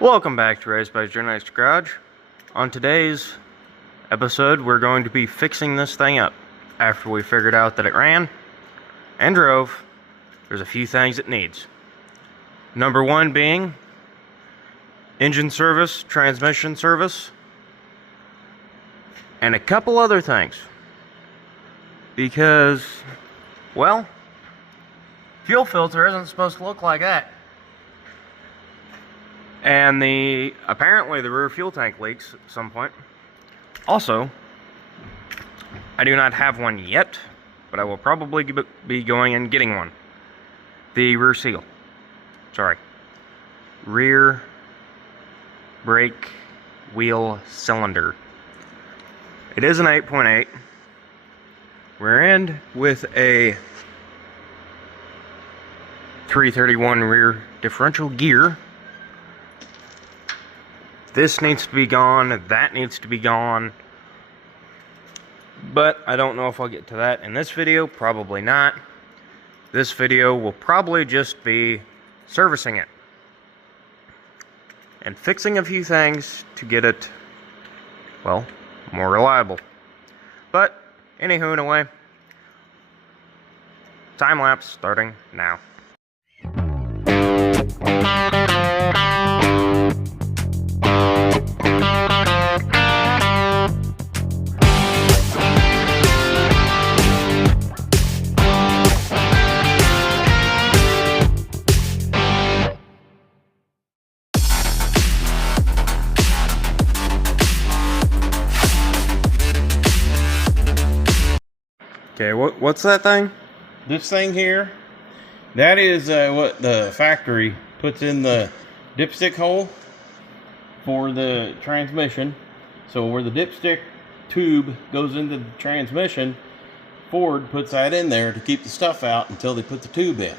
Welcome back to Raised by Journalist Garage. On today's episode, we're going to be fixing this thing up. After we figured out that it ran and drove, there's a few things it needs. Number one being engine service, transmission service, and a couple other things. Because, well, fuel filter isn't supposed to look like that. And apparently the rear fuel tank leaks at some point. Also, I do not have one yet, but I will probably be going and getting one. The rear seal. Sorry. Rear brake wheel cylinder. It is an 8.8. We're in with a 331 rear differential gear. This needs to be gone, that needs to be gone. But I don't know if I'll get to that in this video, probably not. This video will probably just be servicing it and fixing a few things to get it, well, more reliable. But, anywho, in a way, time lapse starting now. Okay, what's that thing? This thing here, that is what the factory puts in the dipstick hole for the transmission. So where the dipstick tube goes into the transmission, Ford puts that in there to keep the stuff out until they put the tube in.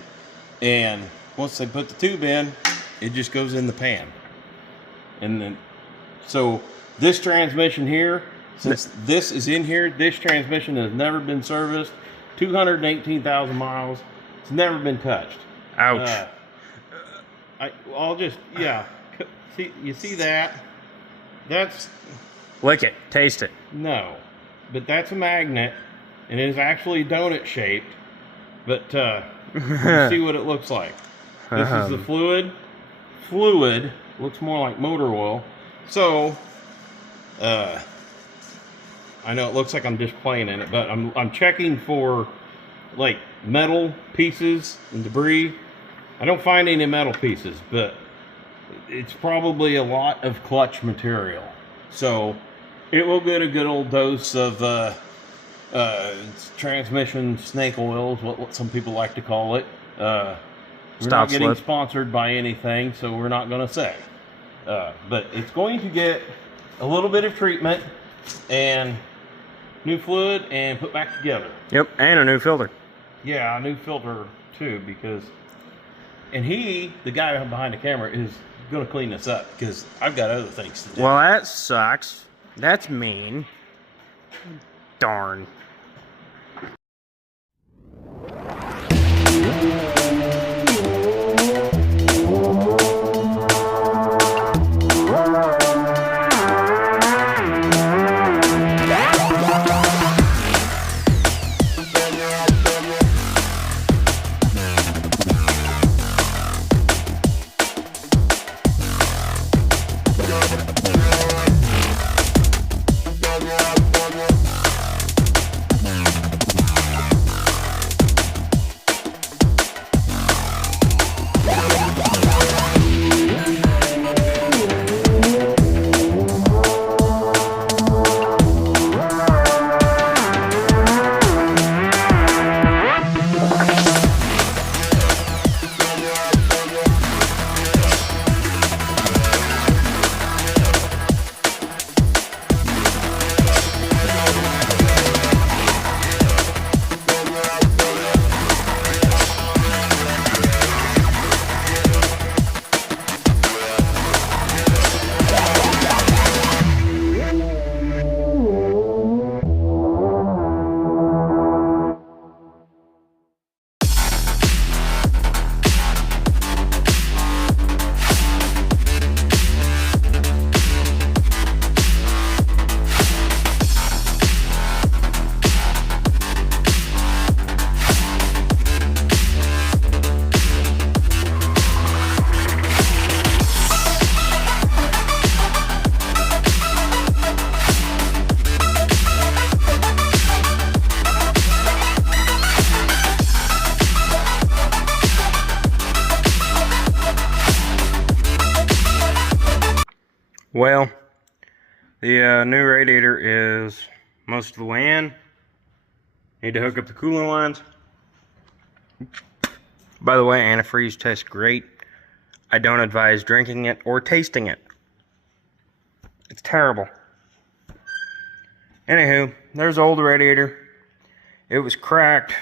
And once they put the tube in, it just goes in the pan. And then, so this transmission here, since this is in here, this transmission has never been serviced. 218,000 miles. It's never been touched. Ouch. I'll just, yeah. See, you see that? That's... Lick it. Taste it. No. But that's a magnet. And it is actually donut shaped. But, you see what it looks like. This is the fluid. Fluid looks more like motor oil. So, I know it looks like I'm just playing in it, but I'm checking for like metal pieces and debris. I don't find any metal pieces, but it's probably a lot of clutch material. So it will get a good old dose of transmission snake oil is what some people like to call it. We're not getting sponsored by anything, so we're not going to say. But it's going to get a little bit of treatment and new fluid and put back together. Yep, and a new filter. Yeah, a new filter too, because, and the guy behind the camera, is going to clean this up because I've got other things to do. Well, that sucks. That's mean. Darn. Well, the new radiator is most of the way in. Need to hook up the coolant lines. By the way, antifreeze tastes great. I don't advise drinking it or tasting it. It's terrible. Anywho, there's the old radiator. It was cracked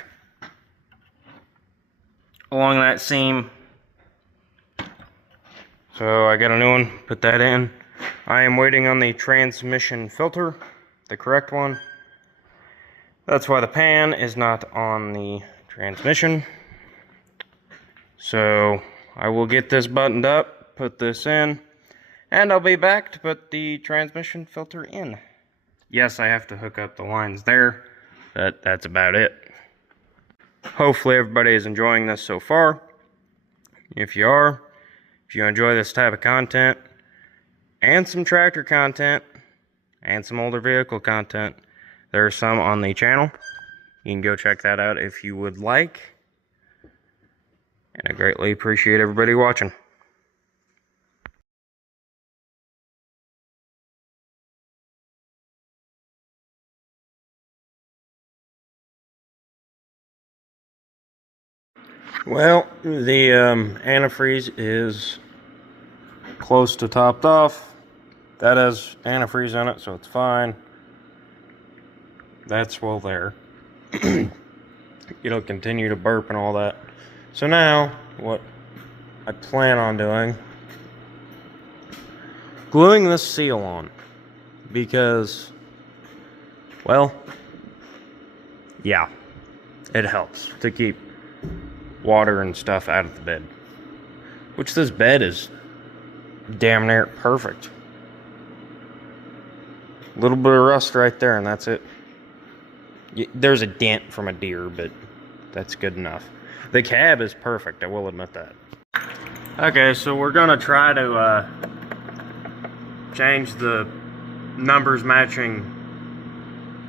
along that seam. So I got a new one, put that in. I am waiting on the transmission filter, the correct one. That's why the pan is not on the transmission. So I will get this buttoned up, put this in, and I'll be back to put the transmission filter in. Yes, I have to hook up the lines there, but that's about it. Hopefully everybody is enjoying this so far. If you are, if you enjoy this type of content, and some tractor content, and some older vehicle content, there's some on the channel. You can go check that out if you would like. And I greatly appreciate everybody watching. Well, the antifreeze is close to topped off. That has antifreeze on it, so it's fine. That's well there. It'll continue to burp and all that. So now, what I plan on doing, gluing this seal on. Because, well, yeah, it helps to keep water and stuff out of the bed. Which this bed is damn near perfect. A little bit of rust right there, and that's it. There's a dent from a deer, but that's good enough. The cab is perfect, I will admit that. Okay, so we're gonna try to change the numbers matching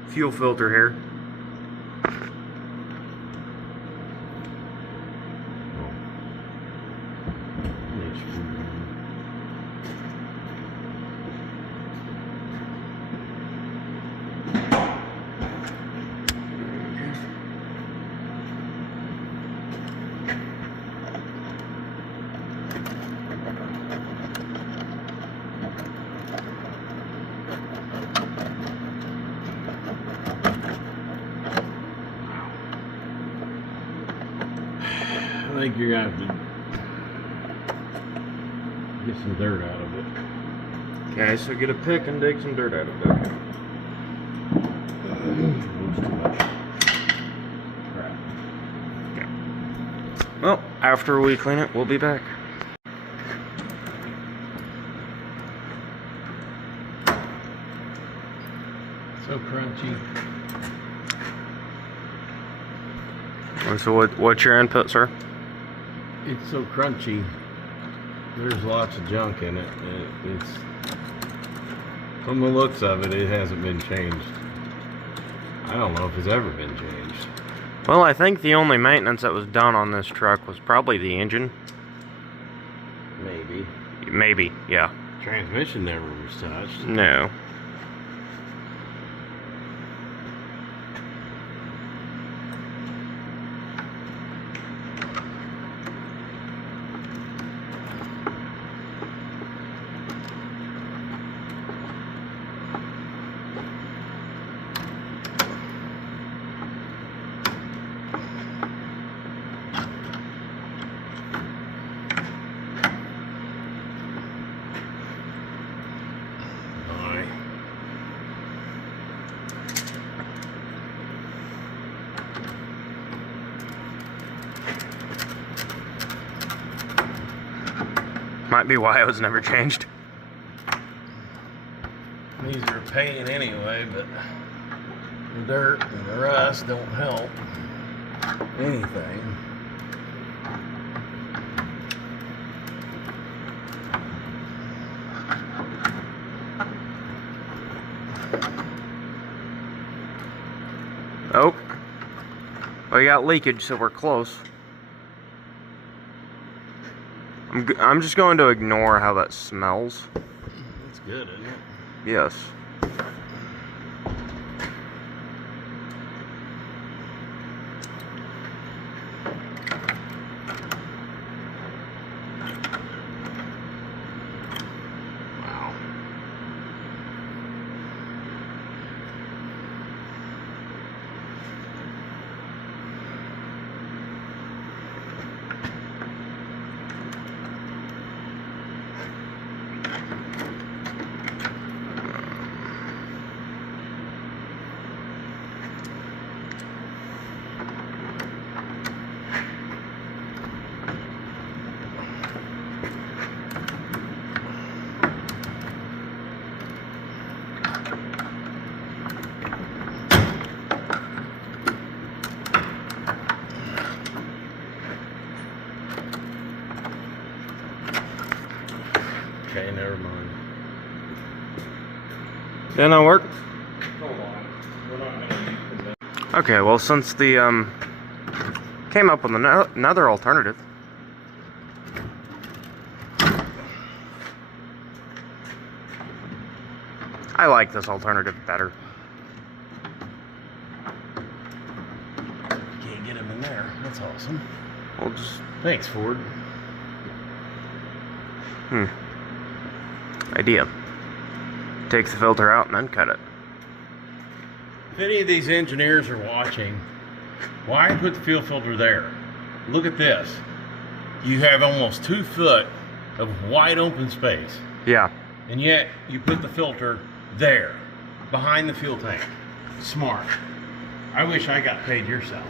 fuel filter here. I think you're gonna have to get some dirt out of it. Okay, so get a pick and dig some dirt out of it. Okay. Too much crap. Okay. Well, after we clean it, we'll be back. So crunchy. So what's your input, sir? It's so crunchy. There's lots of junk in it. It's from the looks of it, it hasn't been changed. I don't know if it's ever been changed. Well, I think the only maintenance that was done on this truck was probably the engine. Maybe. Maybe, yeah. Transmission never was touched. No. Might be why it was never changed. These are a pain anyway, but the dirt and the rust don't help anything. Oh. We got leakage, so we're close. I'm just going to ignore how that smells. That's good, isn't it? Yes. Wow. Okay, never mind. Did not work? Hold on. We're not gonna use that. Okay, well, since the, came up with another alternative. I like this alternative better. Can't get him in there. That's awesome. We'll just... Thanks, Ford. Idea. Take the filter out and then cut it. If any of these engineers are watching, why put the fuel filter there? Look at this. You have almost 2 foot of wide open space, Yeah. and yet you put the filter there, behind the fuel tank. Smart. I wish I got paid your salary.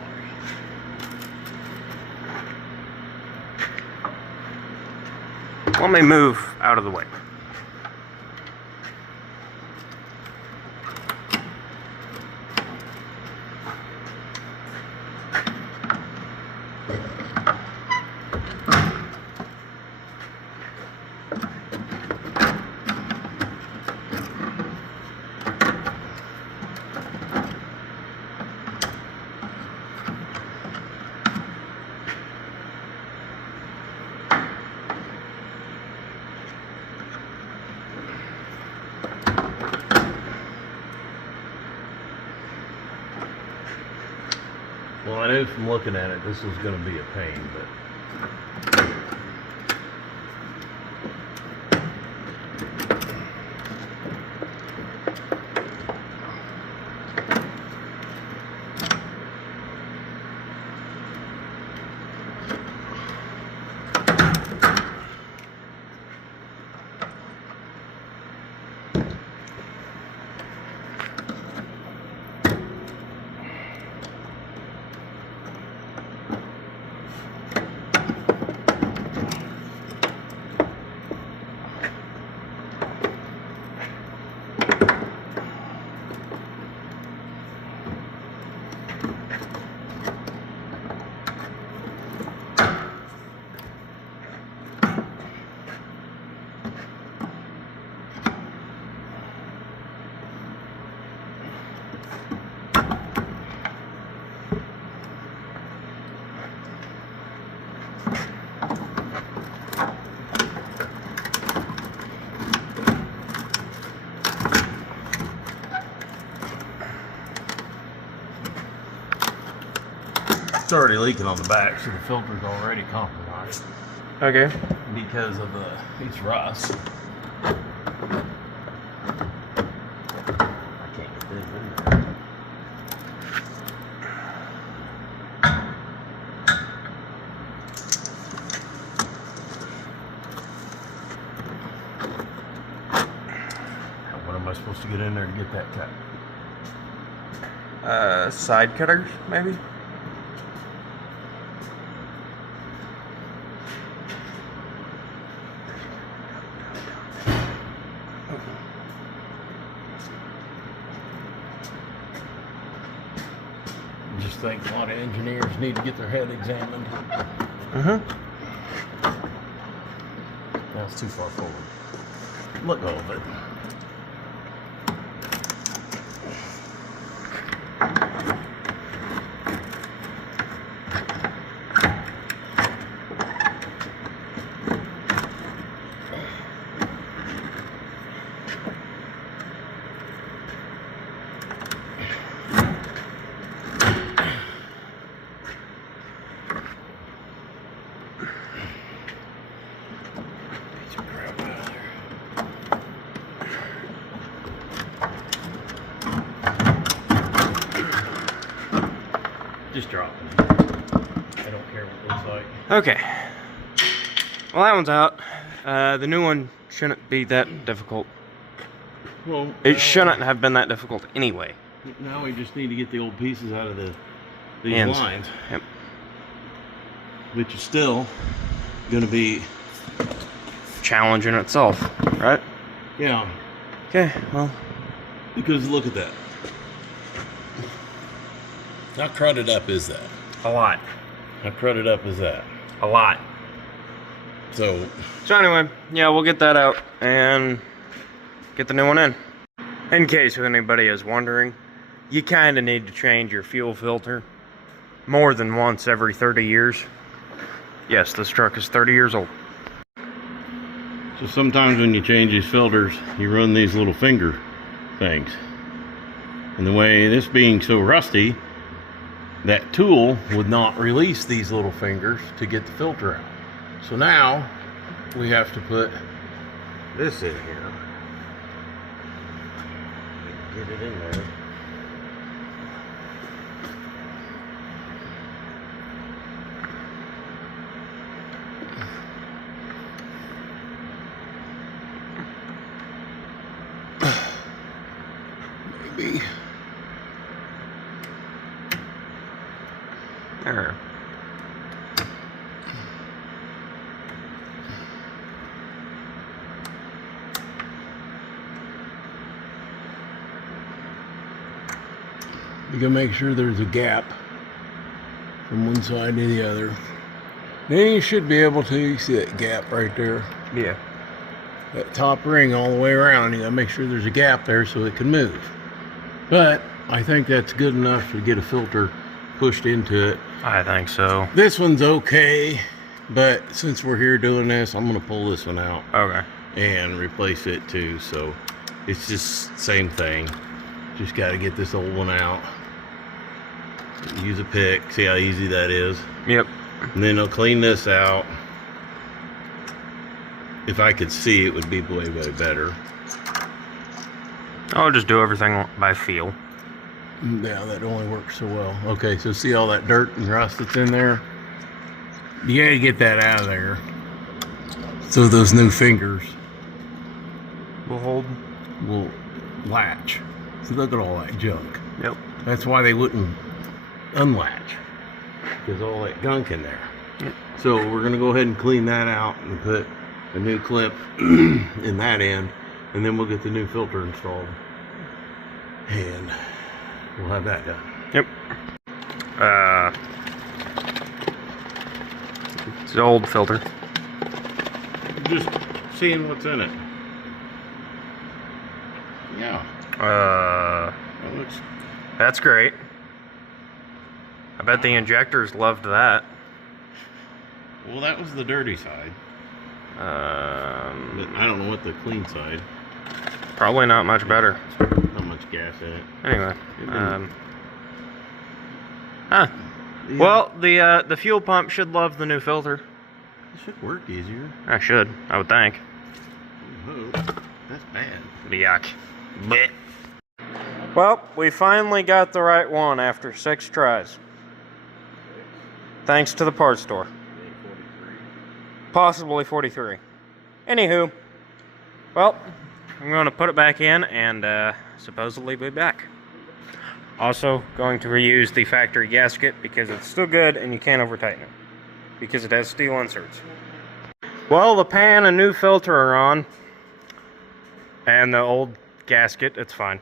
Let me move out of the way. Well, I knew from looking at it this was going to be a pain, but it's already leaking on the back, so the filter's already compromised Okay. because of these rust. I can't get this in there. What am I supposed to get in there to get that cut? Side cutters, maybe? I just think a lot of engineers need to get their head examined. That's too far forward. Let go of it. Just drop it. I don't care what it looks like. Okay. Well, that one's out. The new one shouldn't be that difficult. Well, It shouldn't have been that difficult anyway. Now we just need to get the old pieces out of these Ends. lines. Yep. Which is still going to be... Challenge in itself, right? Yeah. Okay, well. Because look at that. How cruddy up is that? A lot. How cruddy up is that? A lot. So anyway, yeah, we'll get that out and get the new one in. In case anybody is wondering, you kind of need to change your fuel filter more than once every 30 years. Yes, this truck is 30 years old. So sometimes when you change these filters, you run these little finger things. And the way this being so rusty, that tool would not release these little fingers to get the filter out. So now we have to put this in here. Get it in there. Maybe. There. You gotta make sure there's a gap from one side to the other. Then you should be able to, you see that gap right there? Yeah. That top ring all the way around, you gotta make sure there's a gap there so it can move. But I think that's good enough to get a filter pushed into it. I think so. This one's okay, but since we're here doing this, I'm gonna pull this one out Okay. and replace it too. So it's just same thing. Just gotta get this old one out. Use a pick, see how easy that is. Yep. And then I'll clean this out. If I could see, it would be way better. I'll just do everything by feel. Yeah, that only works so well. Okay, so see all that dirt and rust that's in there? You gotta get that out of there. So those new fingers We'll hold. will latch. See, look at all that junk. Yep. That's why they wouldn't unlatch. There's all that gunk in there. Yep. So we're gonna go ahead and clean that out and put a new clip in that end, and then we'll get the new filter installed. And we'll have that done. Yep. It's an old filter. Just seeing what's in it. Yeah. That looks... That's great. I bet the injectors loved that. Well, that was the dirty side. But I don't know what the clean side. Probably not much better. Not much gas in it. Anyway. Yeah. Well, the fuel pump should love the new filter. It should work easier. I should, I would think. Oh, that's bad. Yuck. Blech. Well, we finally got the right one after 6 tries. Thanks to the parts store. Possibly 43. Anywho, well, I'm going to put it back in and supposedly be back. Also, going to reuse the factory gasket because it's still good and you can't over-tighten it because it has steel inserts. Well, the pan and new filter are on, and the old gasket, it's fine.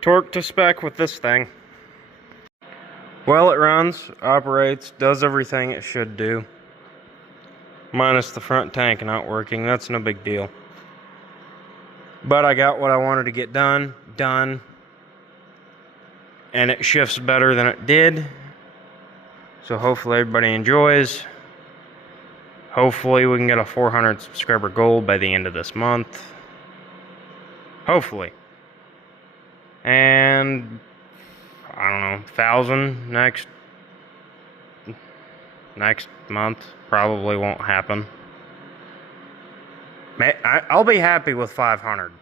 Torque to spec with this thing. Well, it runs, operates, does everything it should do. Minus the front tank not working, that's no big deal. But I got what I wanted to get done. And it shifts better than it did. So hopefully everybody enjoys. Hopefully we can get a 400 subscriber goal by the end of this month. Hopefully. And I don't know, 1,000 next month. Probably won't happen. I'll be happy with 500.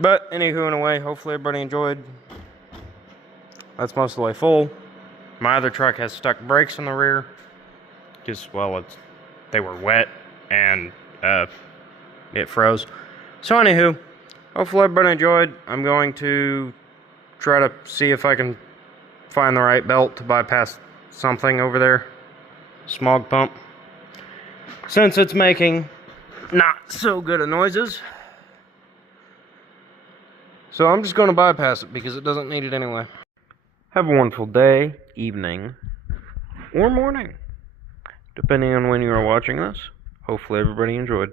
But anywho, in a way, hopefully everybody enjoyed. That's most of the way full. My other truck has stuck brakes in the rear. Just, well, they were wet and it froze. So anywho, hopefully everybody enjoyed. I'm going to try to see if I can find the right belt to bypass something over there. Smog pump. Since it's making not so good of noises. So I'm just going to bypass it because it doesn't need it anyway. Have a wonderful day, evening, or morning, depending on when you are watching this. Hopefully everybody enjoyed.